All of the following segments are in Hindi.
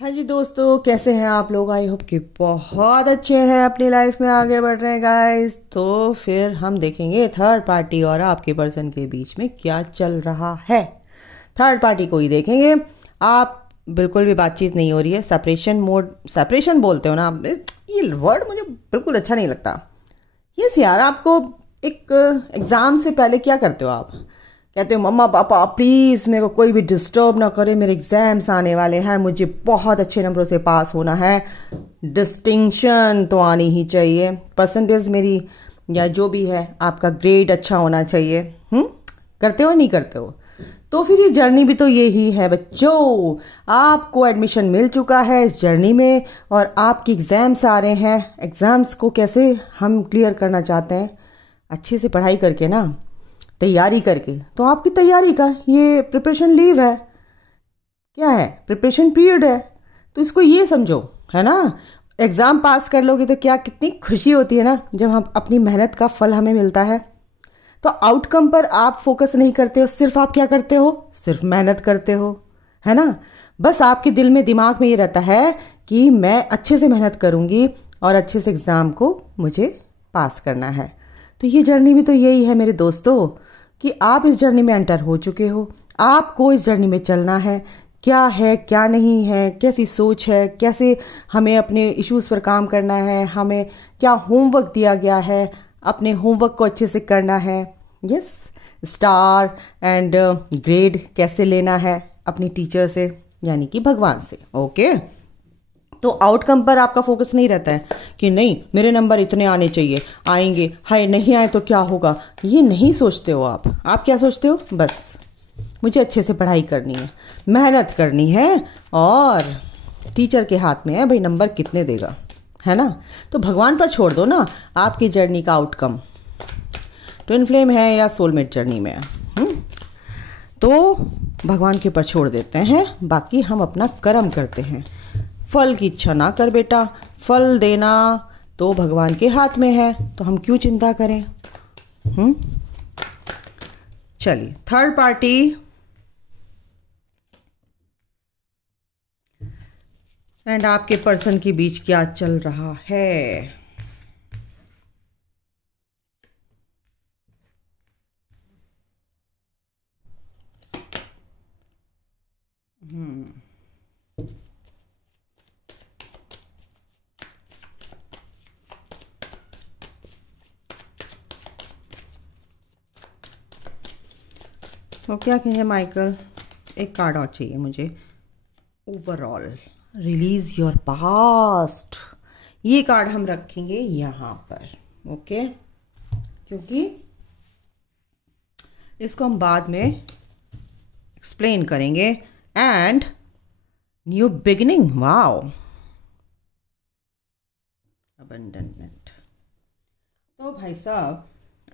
हाँ जी दोस्तों, कैसे हैं आप लोग। आई होप कि बहुत अच्छे हैं, अपनी लाइफ में आगे बढ़ रहे हैं गाइस। तो फिर हम देखेंगे थर्ड पार्टी और आपके पर्सन के बीच में क्या चल रहा है। थर्ड पार्टी को ही देखेंगे। आप बिल्कुल भी बातचीत नहीं हो रही है, सेपरेशन मोड, सेपरेशन बोलते हो ना आप, ये वर्ड मुझे बिल्कुल अच्छा नहीं लगता। यस यार, आपको एक एग्ज़ाम से पहले क्या करते हो आप? कहते हो मम्मा पापा प्लीज़ मेरे को कोई भी डिस्टर्ब ना करे, मेरे एग्जाम्स आने वाले हैं, मुझे बहुत अच्छे नंबरों से पास होना है, डिस्टिंक्शन तो आनी ही चाहिए, परसेंटेज मेरी या जो भी है आपका ग्रेड अच्छा होना चाहिए। करते हो नहीं करते हो? तो फिर ये जर्नी भी तो यही है बच्चों। आपको एडमिशन मिल चुका है इस जर्नी में और आपके एग्जाम्स आ रहे हैं। एग्जाम्स को कैसे हम क्लियर करना चाहते हैं? अच्छे से पढ़ाई करके ना, तैयारी करके। तो आपकी तैयारी का ये प्रिपरेशन लीव है, क्या है, प्रिपरेशन पीरियड है। तो इसको ये समझो, है ना। एग्ज़ाम पास कर लोगे तो क्या कितनी खुशी होती है ना, जब हम अपनी मेहनत का फल हमें मिलता है। तो आउटकम पर आप फोकस नहीं करते हो, सिर्फ आप क्या करते हो, सिर्फ मेहनत करते हो, है ना। बस आपके दिल में दिमाग में ये रहता है कि मैं अच्छे से मेहनत करूँगी और अच्छे से एग्ज़ाम को मुझे पास करना है। तो ये जर्नी भी तो यही है मेरे दोस्तों, कि आप इस जर्नी में एंटर हो चुके हो। आपको इस जर्नी में चलना है, क्या है क्या नहीं है, कैसी सोच है, कैसे हमें अपने इश्यूज़ पर काम करना है, हमें क्या होमवर्क दिया गया है, अपने होमवर्क को अच्छे से करना है। यस, स्टार एंड ग्रेड कैसे लेना है अपनी टीचर से, यानी कि भगवान से। ओके, तो आउटकम पर आपका फोकस नहीं रहता है कि नहीं मेरे नंबर इतने आने चाहिए, आएंगे, हाय नहीं आए तो क्या होगा। ये नहीं सोचते हो आप क्या सोचते हो, बस मुझे अच्छे से पढ़ाई करनी है, मेहनत करनी है और टीचर के हाथ में है भाई नंबर कितने देगा, है ना। तो भगवान पर छोड़ दो ना आपकी जर्नी का आउटकम, ट्विन फ्लेम है या सोलमेट जर्नी में है। तो भगवान के ऊपर छोड़ देते हैं, बाकी हम अपना कर्म करते हैं। फल की इच्छा ना कर बेटा, फल देना तो भगवान के हाथ में है, तो हम क्यों चिंता करें। चलिए, थर्ड पार्टी एंड आपके पर्सन के बीच क्या चल रहा है। वो क्या कहेंगे माइकल, एक कार्ड और चाहिए मुझे। ओवरऑल रिलीज योर पास्ट, ये कार्ड हम रखेंगे यहाँ पर। ओके, क्योंकि इसको हम बाद में एक्सप्लेन करेंगे। And new beginning, wow, abandonment. तो भाई साहब,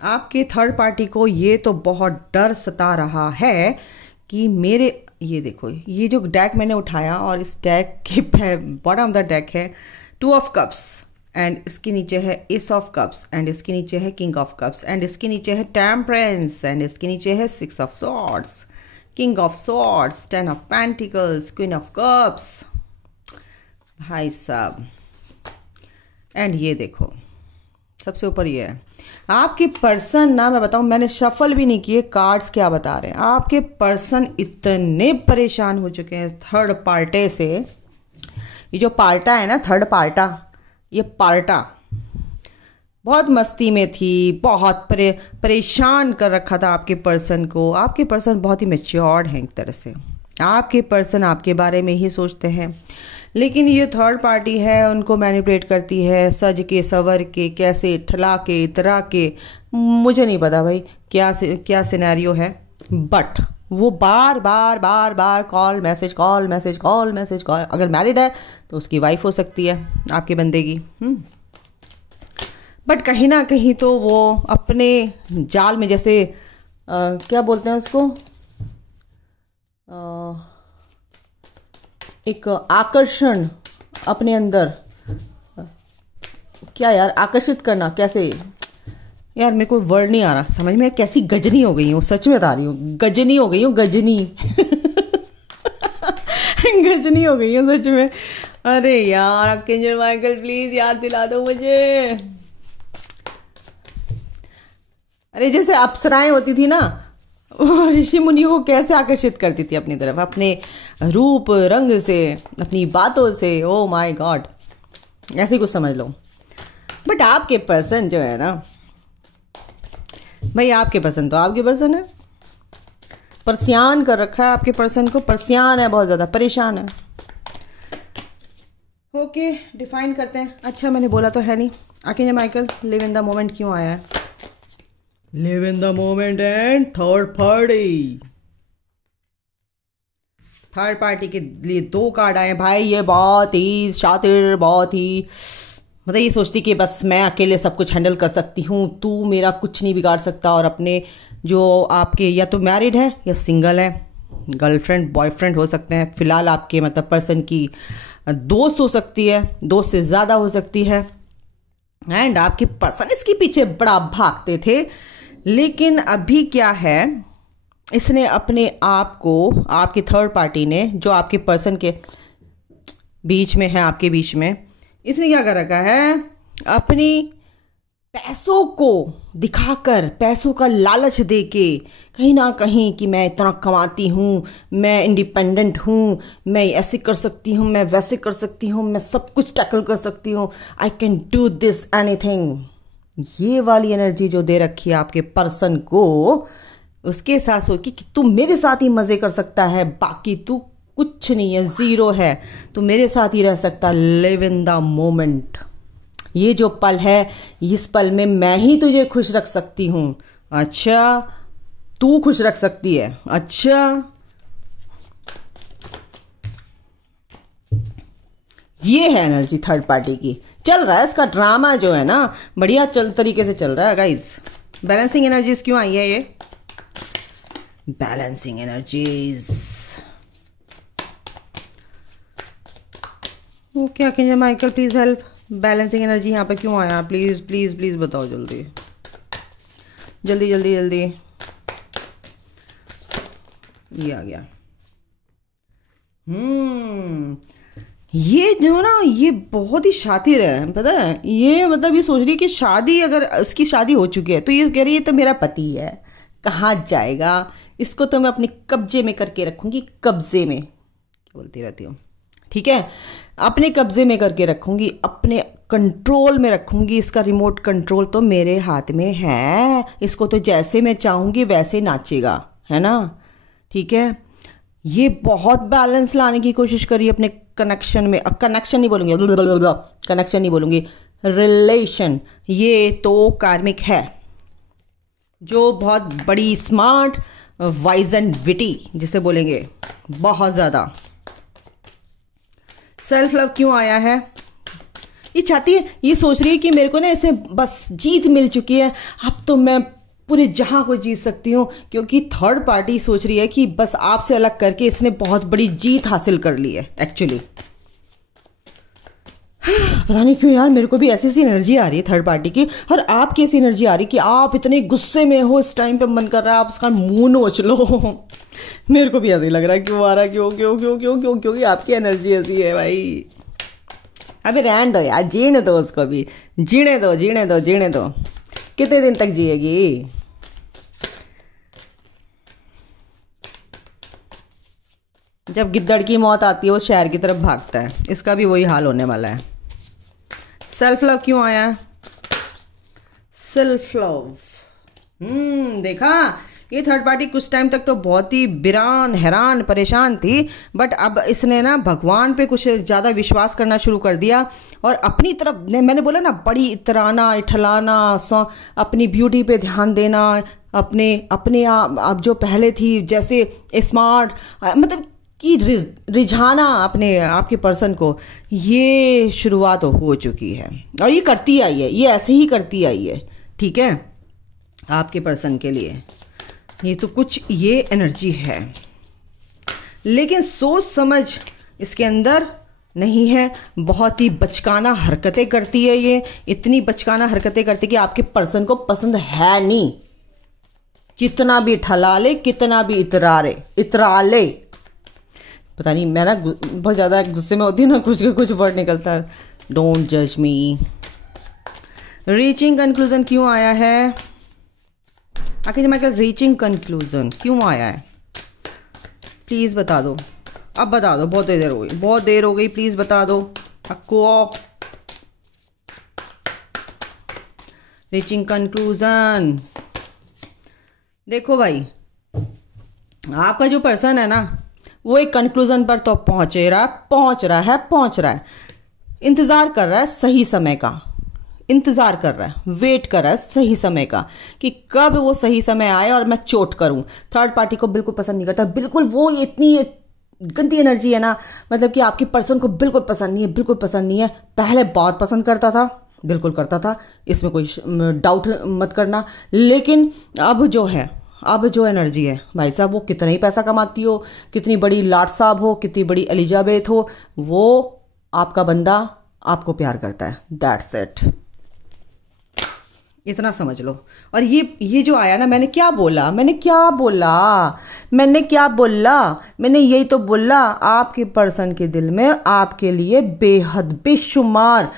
आपके थर्ड पार्टी को ये तो बहुत डर सता रहा है कि मेरे, ये देखो ये जो डेक मैंने उठाया और इस डेक के बॉटम ऑफ द डेक है 2 ऑफ कप्स एंड इसके नीचे है एस ऑफ कप्स एंड इसके नीचे है किंग ऑफ कप्स एंड इसके नीचे है टेम्परेंस एंड इसके नीचे है 6 of swords, king of swords, 10 of pentacles, queen of cups. भाई साहब, एंड ये देखो सबसे ऊपर ये है आपके पर्सन ना, मैं बताऊं मैंने शफल भी नहीं किए कार्ड्स, क्या बता रहे हैं। आपके पर्सन इतने परेशान हो चुके हैं थर्ड पार्टी से। ये जो पार्टा है ना, थर्ड पार्टा, ये पार्टा बहुत मस्ती में थी, बहुत परेशान कर रखा था आपके पर्सन को। आपके पर्सन बहुत ही मैच्योर्ड हैं एक तरह से। आपके पर्सन आपके बारे में ही सोचते हैं, लेकिन ये थर्ड पार्टी है उनको मैनिपुलेट करती है, सज के सवर के, कैसे ठला के इतरा के, मुझे नहीं पता भाई क्या सिनेरियो है। बट वो बार बार बार बार call message call message call message call. अगर मैरिड है तो उसकी वाइफ हो सकती है आपके बंदे की। बट कहीं ना कहीं तो वो अपने जाल में, जैसे क्या बोलते हैं उसको, एक आकर्षण अपने अंदर, क्या यार, आकर्षित करना, कैसे यार, मेरे को वर्ड नहीं आ रहा समझ में। कैसी गजनी हो गई हूँ, सच में बता रही हूँ, गजनी हो गई हूँ, गजनी बेचनी हो गई है सच में। अरे यार आर्कएंजल माइकल प्लीज याद दिला दो मुझे। अरे जैसे अप्सराएं होती थी ना, वो ऋषि मुनियों को कैसे आकर्षित करती थी अपनी तरफ, अपने रूप रंग से, अपनी बातों से। ओ माय गॉड, ऐसे ही कुछ समझ लो। बट आपके पर्सन जो है ना भाई, आपके पर्सन तो आपके पर्सन है, परेशान कर रखा है आपके पर्सन को, परेशान है, बहुत ज्यादा परेशान है। ओके डिफाइन करते हैं। अच्छा मैंने बोला तो है नहीं, archangel Michael live in the moment क्यों आया है? Live in the moment and third party. Third party के लिए 2 कार्ड आए भाई। ये बहुत ही शातिर, बहुत ही मतलब ये सोचती कि बस मैं अकेले सब कुछ हैंडल कर सकती हूँ, तू मेरा कुछ नहीं बिगाड़ सकता। और अपने जो आपके या तो मैरिड है या सिंगल है, गर्लफ्रेंड बॉयफ्रेंड हो सकते हैं फिलहाल आपके, मतलब पर्सन की दोस्त हो सकती है, दोस्त से ज़्यादा हो सकती है। एंड आपके पर्सन इसके पीछे बड़ा भागते थे, लेकिन अभी क्या है, इसने अपने आप को, आपकी थर्ड पार्टी ने जो आपके पर्सन के बीच में है, आपके बीच में, इसने क्या कर रखा है, अपनी पैसों को दिखाकर, पैसों का लालच देके कहीं ना कहीं कि मैं इतना कमाती हूँ, मैं इंडिपेंडेंट हूँ, मैं ऐसे कर सकती हूँ, मैं वैसे कर सकती हूँ, मैं सब कुछ टैकल कर सकती हूँ, I can do this anything. ये वाली एनर्जी जो दे रखी है आपके पर्सन को, उसके साथ सोच कि तू मेरे साथ ही मजे कर सकता है, बाकी तू कुछ नहीं है, जीरो है, तू मेरे साथ ही रह सकता। Live in the moment. ये जो पल है, इस पल में मैं ही तुझे खुश रख सकती हूं। अच्छा तू खुश रख सकती है? अच्छा ये है एनर्जी थर्ड पार्टी की। चल रहा है इसका ड्रामा जो है ना, बढ़िया तरीके से चल रहा है गाइस। बैलेंसिंग एनर्जीज क्यों आई है ये? Balancing energies okay archangel Michael please help. Balancing energy यहाँ पे क्यों आया? प्लीज प्लीज प्लीज बताओ जल्दी जल्दी जल्दी जल्दी। ये आ गया। ये जो ना, ये बहुत ही शातिर है, पता है। ये मतलब ये सोच रही है कि शादी, अगर इसकी शादी हो चुकी है तो ये कह रही है तो मेरा पति है, कहाँ जाएगा, इसको तो मैं अपने कब्जे में करके रखूंगी। कब्जे में क्या बोलती रहती हूँ, ठीक है, अपने कब्जे में करके रखूंगी, अपने कंट्रोल में रखूंगी। इसका रिमोट कंट्रोल तो मेरे हाथ में है, इसको तो जैसे मैं चाहूंगी वैसे नाचेगा, है ना, ठीक है। ये बहुत बैलेंस लाने की कोशिश करी अपने कनेक्शन में। कनेक्शन नहीं बोलूंगी, कनेक्शन नहीं बोलूंगी, रिलेशन। ये तो कार्मिक है जो बहुत बड़ी स्मार्ट, वाइज एंड विटी जिसे बोलेंगे, बहुत ज्यादा। सेल्फ लव क्यों आया है? ये चाहती है, ये सोच रही है कि मेरे को ना इसे बस जीत मिल चुकी है, अब तो मैं पूरे जहां को जीत सकती हूँ। क्योंकि थर्ड पार्टी सोच रही है कि बस आपसे अलग करके इसने बहुत बड़ी जीत हासिल कर ली है एक्चुअली। पता नहीं क्यों यार, मेरे को भी ऐसी सी एनर्जी आ रही है थर्ड पार्टी की, और आपकी ऐसी एनर्जी आ रही है कि आप इतने गुस्से में हो, इस टाइम पे मन कर रहा है आप उसका मुंह नोच लो। मेरे को भी ऐसा ही लग रहा है, क्यों आ रहा है, क्यों क्यों क्यों क्यों क्यों क्योंकि आपकी एनर्जी ऐसी है भाई। अबे रहने दो यार, जीने दो उसको भी, जीने दो जीने दो जीने दो। कितने दिन तक जिएगी? जब गिद्दड़ की मौत आती है वो शहर की तरफ भागता है, इसका भी वही हाल होने वाला है। सेल्फ लव क्यों आया? सेल्फ लव, देखा, ये थर्ड पार्टी कुछ टाइम तक तो बहुत ही बिरान, हैरान, परेशान थी, बट अब इसने ना भगवान पे कुछ ज़्यादा विश्वास करना शुरू कर दिया, और अपनी तरफ, मैंने बोला ना, बड़ी इतराना, इठलाना, अपनी ब्यूटी पे ध्यान देना, अपने आप जो पहले थी जैसे स्मार्ट, मतलब कि रिझाना अपने आपके पर्सन को, ये शुरुआत हो चुकी है। और ये करती आई है, ये ऐसे ही करती आई है, ठीक है, आपके पर्सन के लिए। ये तो कुछ ये एनर्जी है, लेकिन सोच समझ इसके अंदर नहीं है। बहुत ही बचकाना हरकतें करती है ये, इतनी बचकाना हरकतें करती है कि आपके पर्सन को पसंद है नहीं। कितना भी ठला ले, कितना भी इतरा ले, पता नहीं, मैं ना बहुत ज़्यादा गुस्से में होती है ना, कुछ का कुछ वर्ड निकलता है। डोंट जज मी। रीचिंग कंक्लूजन क्यों आया है आखिर माइकल? रीचिंग कंक्लूजन क्यों आया है प्लीज़ बता दो। अब बता दो, बहुत देर हो गई, बहुत देर हो गई, प्लीज़ बता दो आपको। रीचिंग कंक्लूजन, देखो भाई, आपका जो पर्सन है ना वो एक कंक्लूजन पर तो पहुंच रहा है। इंतजार कर रहा है सही समय का, इंतजार कर रहा है, वेट कर रहा है सही समय का कि कब वो सही समय आए और मैं चोट करूं। थर्ड पार्टी को बिल्कुल पसंद नहीं करता, बिल्कुल वो इतनी गंदी एनर्जी है ना, मतलब कि आपकी पर्सन को बिल्कुल पसंद नहीं है, बिल्कुल पसंद नहीं है। पहले बहुत पसंद करता था, बिल्कुल करता था, इसमें कोई डाउट मत करना। लेकिन अब जो एनर्जी है भाई साहब, वो कितना ही पैसा कमाती हो, कितनी बड़ी लाट साहब हो, कितनी बड़ी एलिजाबेथ हो, वो आपका बंदा आपको प्यार करता है। दैट्स इट, इतना समझ लो। और ये जो आया ना, मैंने यही तो बोला, आपके पर्सन के दिल में आपके लिए बेहद बेशुमार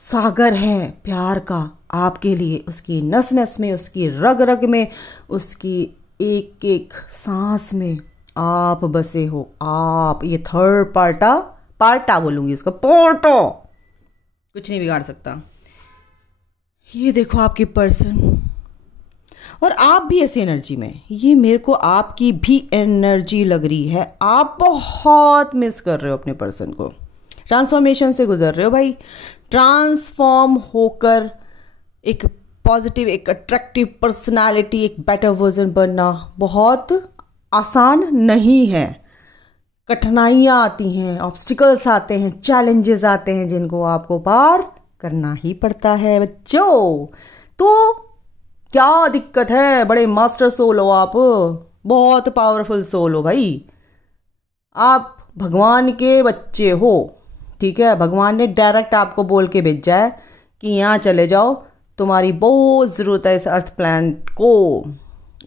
सागर है प्यार का, आपके लिए, उसकी नस नस में, उसकी रग रग में, उसकी एक एक सांस में आप बसे हो। आप, ये थर्ड पार्टा बोलूंगी उसको, पोर्टो, कुछ नहीं बिगाड़ सकता। ये देखो आपके पर्सन, और आप भी ऐसी एनर्जी में, ये मेरे को आपकी भी एनर्जी लग रही है। आप बहुत मिस कर रहे हो अपने पर्सन को, ट्रांसफॉर्मेशन से गुजर रहे हो भाई। ट्रांसफॉर्म होकर एक पॉजिटिव, एक अट्रैक्टिव पर्सनालिटी, एक बेटर वर्जन बनना बहुत आसान नहीं है। कठिनाइयाँ आती हैं, ऑब्स्टिकल्स आते हैं, चैलेंजेस आते हैं, जिनको आपको पार करना ही पड़ता है बच्चों। तो क्या दिक्कत है, बड़े मास्टर सोल हो आप, बहुत पावरफुल सोल हो भाई। आप भगवान के बच्चे हो, ठीक है। भगवान ने डायरेक्ट आपको बोल के भेजा है कि यहाँ चले जाओ, तुम्हारी बहुत ज़रूरत है इस अर्थ प्लैनेट को।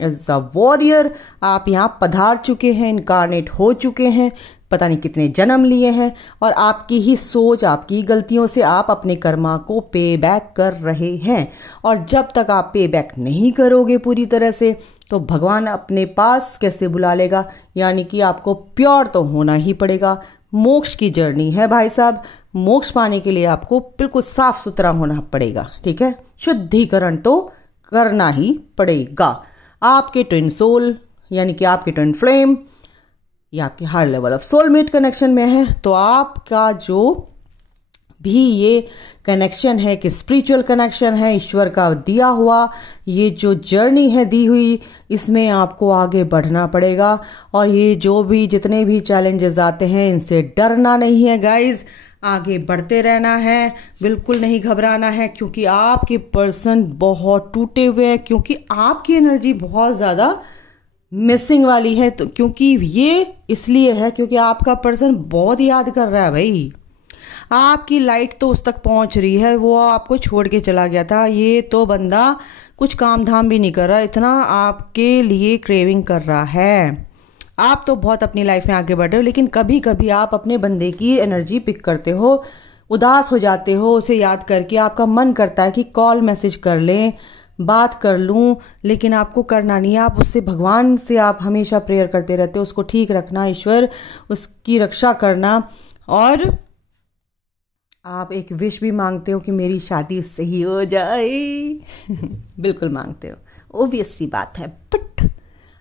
एज अ वॉरियर आप यहाँ पधार चुके हैं, इनकारनेट हो चुके हैं, पता नहीं कितने जन्म लिए हैं, और आपकी ही सोच, आपकी गलतियों से आप अपने कर्मा को पे बैक कर रहे हैं। और जब तक आप पे बैक नहीं करोगे पूरी तरह से, तो भगवान अपने पास कैसे बुला लेगा। यानी कि आपको प्योर तो होना ही पड़ेगा। मोक्ष की जर्नी है भाई साहब, मोक्ष पाने के लिए आपको बिल्कुल साफ सुथरा होना पड़ेगा, ठीक है। शुद्धिकरण तो करना ही पड़ेगा। आपके ट्विन सोल, यानी कि आपके ट्विन फ्लेम, या आपके higher level of soulmate connection में है, तो आपका जो भी ये कनेक्शन है कि स्पिरिचुअल कनेक्शन है, ईश्वर का दिया हुआ ये जो जर्नी है दी हुई, इसमें आपको आगे बढ़ना पड़ेगा। और ये जो भी जितने भी चैलेंजेस आते हैं, इनसे डरना नहीं है गाइज, आगे बढ़ते रहना है, बिल्कुल नहीं घबराना है। क्योंकि आपके पर्सन बहुत टूटे हुए हैं, क्योंकि आपकी एनर्जी बहुत ज़्यादा मिसिंग वाली है। तो क्योंकि ये इसलिए है क्योंकि आपका पर्सन बहुत याद कर रहा है भाई। आपकी लाइट तो उस तक पहुंच रही है, वो आपको छोड़ के चला गया था। ये तो बंदा कुछ काम धाम भी नहीं कर रहा, इतना आपके लिए क्रेविंग कर रहा है। आप तो बहुत अपनी लाइफ में आगे बढ़ रहे हो, लेकिन कभी कभी आप अपने बंदे की एनर्जी पिक करते हो, उदास हो जाते हो, उसे याद करके आपका मन करता है कि कॉल मैसेज कर लें, बात कर लूं, लेकिन आपको करना नहीं है। आप उससे, भगवान से आप हमेशा प्रेयर करते रहते हो, उसको ठीक रखना, ईश्वर उसकी रक्षा करना। और आप एक विश भी मांगते हो कि मेरी शादी उससे ही हो जाए बिल्कुल मांगते हो, ओबियस सी बात है। बट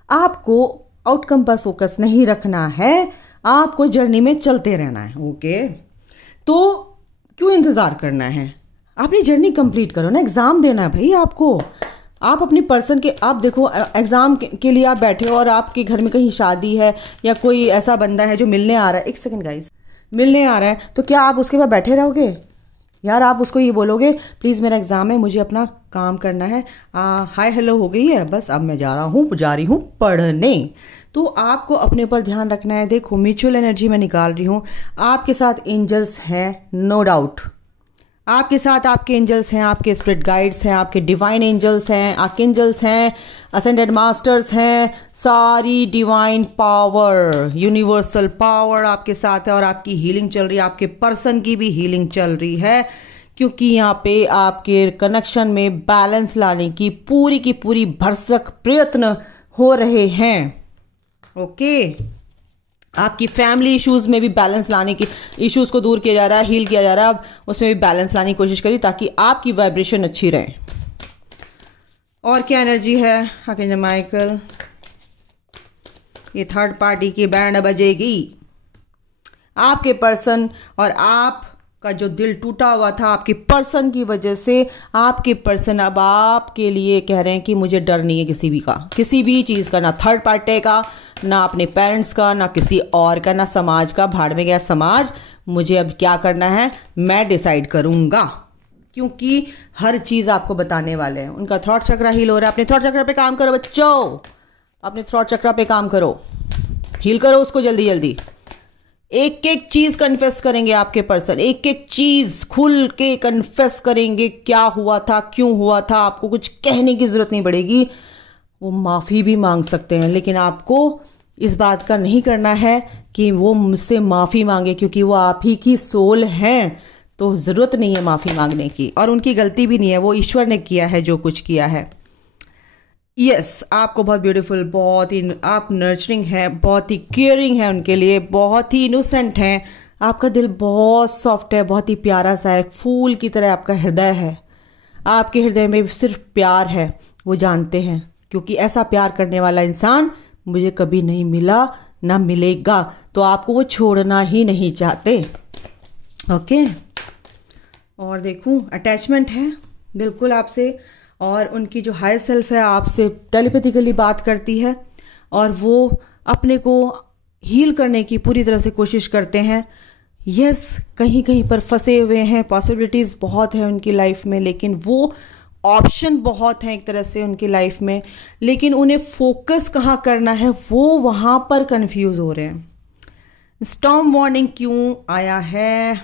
आपको आउटकम पर फोकस नहीं रखना है, आपको जर्नी में चलते रहना है। ओके, तो क्यों इंतजार करना है, आपने जर्नी कंप्लीट करो ना। एग्जाम देना है भाई आपको। आप अपनी पर्सन के, आप देखो एग्जाम के लिए आप बैठे हो और आपके घर में कहीं शादी है या कोई ऐसा बंदा है जो मिलने आ रहा है, एक सेकंड गाइस, मिलने आ रहा है, तो क्या आप उसके पास बैठे रहोगे यार? आप उसको ये बोलोगे प्लीज मेरा एग्जाम है, मुझे अपना काम करना है, हाय हेलो हो गई है, बस अब मैं जा रही हूँ पढ़ने। तो आपको अपने ऊपर ध्यान रखना है। देखो म्यूचुअल एनर्जी मैं निकाल रही हूँ, आपके साथ एंजल्स हैं, नो डाउट आपके साथ आपके एंजल्स हैं, आपके स्पिरिट गाइड्स हैं, आपके डिवाइन एंजल्स हैं, आर्कएंजल्स हैं, असेंडेड मास्टर्स हैं, सारी डिवाइन पावर, यूनिवर्सल पावर आपके साथ है और आपकी हीलिंग चल रही है, आपके पर्सन की भी हीलिंग चल रही है, क्योंकि यहाँ पे आपके कनेक्शन में बैलेंस लाने की पूरी भरसक प्रयत्न हो रहे हैं। ओके, आपकी फैमिली इश्यूज में भी बैलेंस लाने की, इश्यूज को दूर किया जा रहा है, हील किया जा रहा है, अब उसमें भी बैलेंस लाने की कोशिश करिए ताकि आपकी वाइब्रेशन अच्छी रहे। और क्या एनर्जी है आर्कएंजल माइकल? ये थर्ड पार्टी की बैंड बजेगी। आपके पर्सन और आप का जो दिल टूटा हुआ था आपके पर्सन की वजह से, आपके पर्सन अब आपके लिए कह रहे हैं कि मुझे डर नहीं है किसी भी का, किसी भी चीज का, ना थर्ड पार्टी का, ना अपने पेरेंट्स का, ना किसी और का, ना समाज का। भाड़ में गया समाज, मुझे अब क्या करना है मैं डिसाइड करूंगा, क्योंकि हर चीज आपको बताने वाले हैं। उनका थ्रॉट चक्र हील हो रहा है। अपने थ्रॉट चक्र पे काम करो बच्चों, अपने थ्रॉट चक्र पे काम करो, हील करो उसको जल्दी जल्दी। एक एक चीज कन्फेस करेंगे आपके पर्सन, एक एक चीज खुल के कन्फेस करेंगे, क्या हुआ था, क्यों हुआ था। आपको कुछ कहने की जरूरत नहीं पड़ेगी, वो माफी भी मांग सकते हैं, लेकिन आपको इस बात का नहीं करना है कि वो मुझसे माफी मांगे, क्योंकि वो आप ही की सोल हैं, तो जरूरत नहीं है माफी मांगने की, और उनकी गलती भी नहीं है, वो ईश्वर ने किया है जो कुछ किया है। यस, आपको बहुत ब्यूटीफुल, बहुत ही आप नर्चरिंग है, बहुत ही केयरिंग है उनके लिए, बहुत ही इनोसेंट हैं। आपका दिल बहुत सॉफ्ट है, बहुत ही प्यारा सा है, फूल की तरह आपका हृदय है। आपके हृदय में सिर्फ प्यार है, वो जानते हैं, क्योंकि ऐसा प्यार करने वाला इंसान मुझे कभी नहीं मिला, ना मिलेगा, तो आपको वो छोड़ना ही नहीं चाहते। ओके, और देखूं अटैचमेंट है बिल्कुल आपसे, और उनकी जो हायर सेल्फ है आपसे टेलीपैथिकली बात करती है, और वो अपने को हील करने की पूरी तरह से कोशिश करते हैं। यस, कहीं कहीं पर फंसे हुए हैं, पॉसिबिलिटीज़ बहुत है उनकी लाइफ में, लेकिन वो ऑप्शन बहुत हैं एक तरह से उनकी लाइफ में, लेकिन उन्हें फोकस कहाँ करना है वो वहाँ पर कंफ्यूज हो रहे हैं। स्टॉर्म वार्निंग क्यों आया है?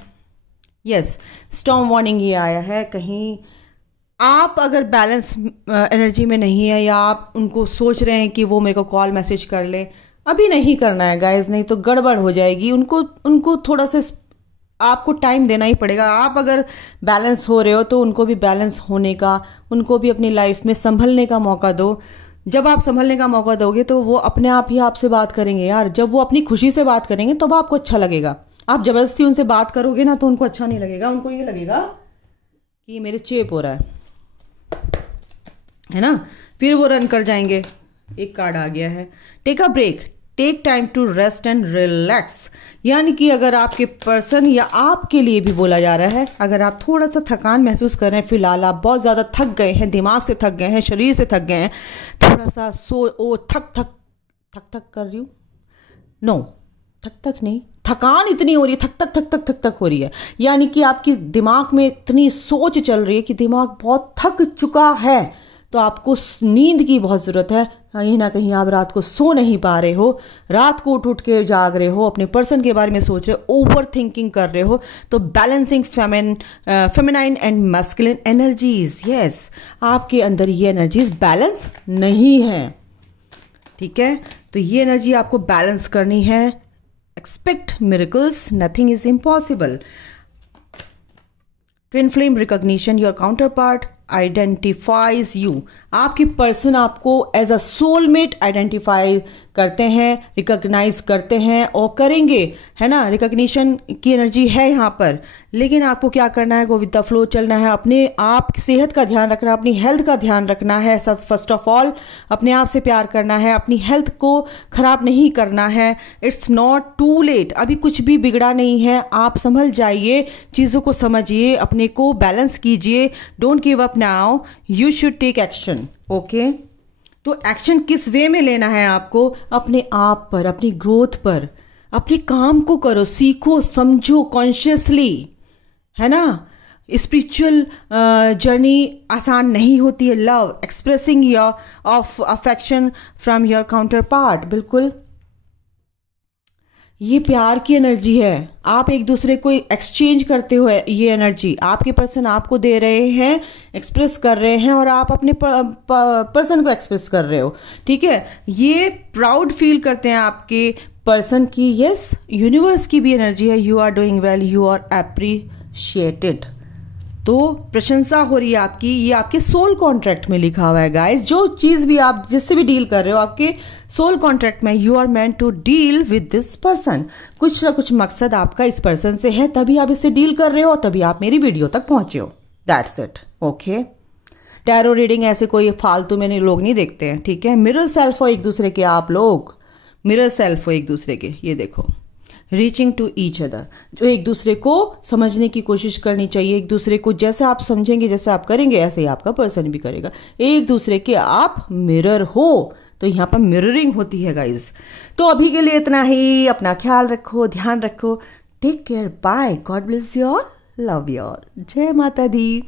यस, स्टॉर्म वार्निंग ये आया है, कहीं आप अगर बैलेंस एनर्जी में नहीं है, या आप उनको सोच रहे हैं कि वो मेरे को कॉल मैसेज कर ले, अभी नहीं करना है गाइज, नहीं तो गड़बड़ हो जाएगी। उनको थोड़ा सा आपको टाइम देना ही पड़ेगा। आप अगर बैलेंस हो रहे हो तो उनको भी बैलेंस होने का, उनको भी अपनी लाइफ में संभलने का मौका दो। जब आप संभलने का मौका दोगे तो वो अपने आप ही आपसे बात करेंगे यार। जब वो अपनी खुशी से बात करेंगे तब आपको अच्छा लगेगा। आप जबरदस्ती उनसे बात करोगे ना तो उनको अच्छा नहीं लगेगा, उनको ये लगेगा कि मेरे चेप हो रहा है ना, फिर वो रन कर जाएंगे। एक कार्ड आ गया है, take a break, take time to rest and relax. यानी कि अगर आपके पर्सन या आपके लिए भी बोला जा रहा है, अगर आप थोड़ा सा थकान महसूस कर रहे हैं, फिलहाल आप बहुत ज़्यादा थक गए हैं, दिमाग से थक गए हैं, शरीर से थक गए हैं, थोड़ा सा थक कर रही हूँ, नो थक नहीं, थकान इतनी हो रही है, थक हो रही है, यानी कि आपकी दिमाग में इतनी सोच चल रही है कि दिमाग बहुत थक चुका है, तो आपको नींद की बहुत ज़रूरत है। कहीं ना कहीं आप रात को सो नहीं पा रहे हो, रात को उठ के जाग रहे हो, अपने पर्सन के बारे में सोच रहे हो, ओवर थिंकिंग कर रहे हो, तो balancing feminine and masculine energies, yes, आपके अंदर ये एनर्जीज बैलेंस नहीं है। ठीक है, तो ये एनर्जी आपको बैलेंस करनी है। Expect miracles, nothing is impossible. Twin flame recognition, your counter part identifies you. आपकी पर्सन आपको एज अ सोलमेट आइडेंटिफाई करते हैं, रिकॉग्नाइज करते हैं और करेंगे, है ना। रिकॉग्निशन की एनर्जी है यहाँ पर, लेकिन आपको क्या करना है, गो विद द फ्लो चलना है, अपने आप की सेहत का ध्यान रखना, अपनी हेल्थ का ध्यान रखना है। सब फर्स्ट ऑफ ऑल अपने आप से प्यार करना है, अपनी हेल्थ को खराब नहीं करना है। इट्स नॉट टू लेट, अभी कुछ भी बिगड़ा नहीं है, आप संभल जाइए, चीज़ों को समझिए, अपने को बैलेंस कीजिए। Don't give up now, you should take action. Okay, तो एक्शन किस वे में लेना है आपको? अपने आप पर, अपनी ग्रोथ पर, अपने काम को करो, सीखो, समझो कॉन्शियसली, है ना। स्पिरिचुअल जर्नी आसान नहीं होती है। Love, expressing your of affection from your counter part, बिल्कुल ये प्यार की एनर्जी है। आप एक दूसरे को एक्सचेंज करते हो, ये एनर्जी आपके पर्सन आपको दे रहे हैं, एक्सप्रेस कर रहे हैं, और आप अपने पर्सन को एक्सप्रेस कर रहे हो। ठीक है, ये प्राउड फील करते हैं आपके पर्सन की। यस, यूनिवर्स की भी एनर्जी है, you are doing well, you are appreciated. तो प्रशंसा हो रही है आपकी, ये आपके सोल कॉन्ट्रैक्ट में लिखा हुआ है गाइस। जो चीज भी आप जिससे भी डील कर रहे हो, आपके सोल कॉन्ट्रैक्ट में you are meant to deal with this person. कुछ ना कुछ मकसद आपका इस पर्सन से है, तभी आप इससे डील कर रहे हो, तभी आप मेरी वीडियो तक पहुंचे हो। That's it. Okay, tarot reading ऐसे कोई फालतू में लोग नहीं देखते हैं। ठीक है, मिरर सेल्फ हो एक दूसरे के, आप लोग मिरर सेल्फ हो एक दूसरे के। ये देखो, रीचिंग टू ईच अदर, जो एक दूसरे को समझने की कोशिश करनी चाहिए। एक दूसरे को जैसे आप समझेंगे, जैसे आप करेंगे, ऐसे ही आपका पर्सन भी करेगा। एक दूसरे के आप मिरर हो, तो यहाँ पर मिररिंग होती है गाइज। तो अभी के लिए इतना ही। अपना ख्याल रखो, ध्यान रखो, take care, bye, God bless you all, love you all, जय माता दी।